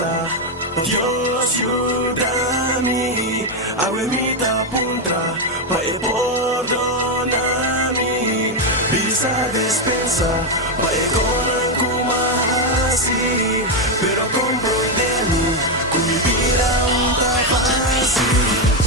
permaneza. Dios Juda Mi, awe mita puntra, pae perdonami. Bisa despensa, pae konan kumahasi, pero comprendemi, kung ibira ang tapasi.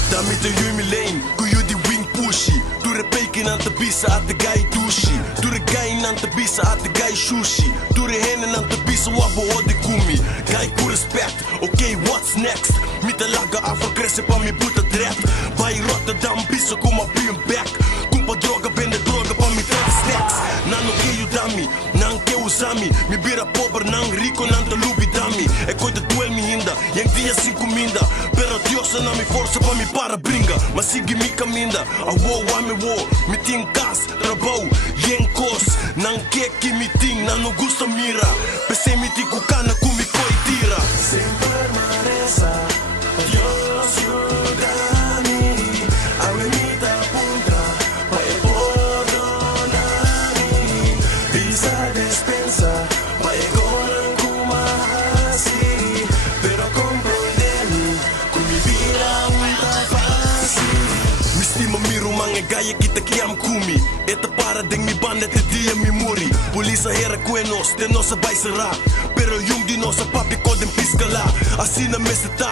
Dami tayo'y milain, kuyo di wing pushy. Du repeiken aan te bisa at de guy douche. Du de guy aan te bisa at de guy sushi. Du de henen aan te bisa wabo o de kumi. Guy ku respect, okay what's next? Mita laga afro-agresse pa mi buta dret. Bij Rotterdam bisa kuma bring back. Kumpa droga vende droga pa mi trata snacks. Nano keyo dami, nang keu usami. Mi bira pobre nang rico nang talubi dami. E koi de duel mi hinda, yang dia 5 minda. Pero Dios na mi força pa mi para bringa. Mas sigi mi caminda, a wo wa mi wo. Mi ting kas, trabaho, yen kos. Nang keki mi ting, na no gusta mira. Pese mi ting kukana kumi koi tira. Sem permaneza, Dios Juda Mi. Awe mita punta, pae perdonami. Bisa despensa, pae konan kumahasi. Pero comprendemi, kung ibira unta fasi. Misti mamiru mange gaya kita kiam kumi. Eta para deng mi banda te dia mi muri. Polisa hera kuenos, te nosa vai será. Pero yung di nosa papi kodem piskala. Asina meseta,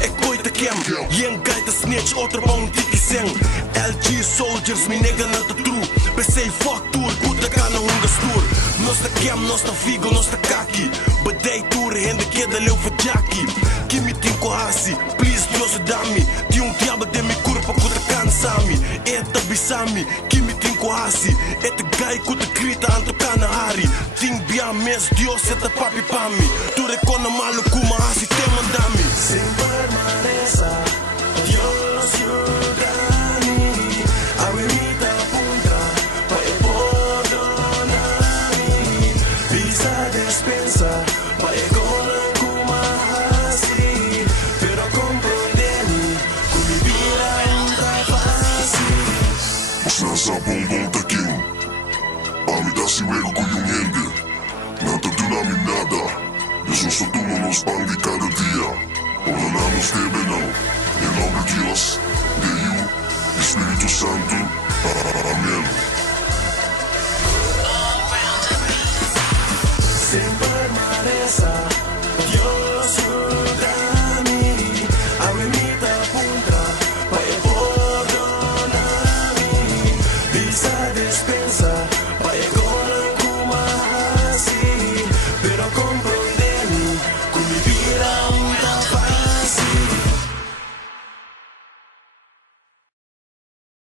ek koi te kem. Yen gai te snitch, otra pa un tiki seng. LG soldiers, mi nega na te true. Pesei fuck tour, puta kana hunga stoer. Nos te kem, nos te figo, nos te kaki. Badei tour, hende keda leu for jackie. Kimi tinko hasi, please Dios dami. Ti un diabo de mi curpa kuta kansami. Eta bisami, kimi tinko hasi. Eta gai kuta krita anto kana hari. Ting bia mes Dios eta papi pami. Tu rekona malu kuma hasi te mandami. Sem permaneza, Dios Juda Mi. Awe mita punta, pae perdonami. Bisa despensa, pae konan kumahasi. Pero comprendemi, kung ibira unta fasi. Mas nasa bongbong taking Pamidasi wego ko yung hindi Natagdo namin nada Nasusutumanos panggi cada dia Ordenamos de benau En nombre de Dios, de you, Espíritu Santo Amén. Sem permaneza,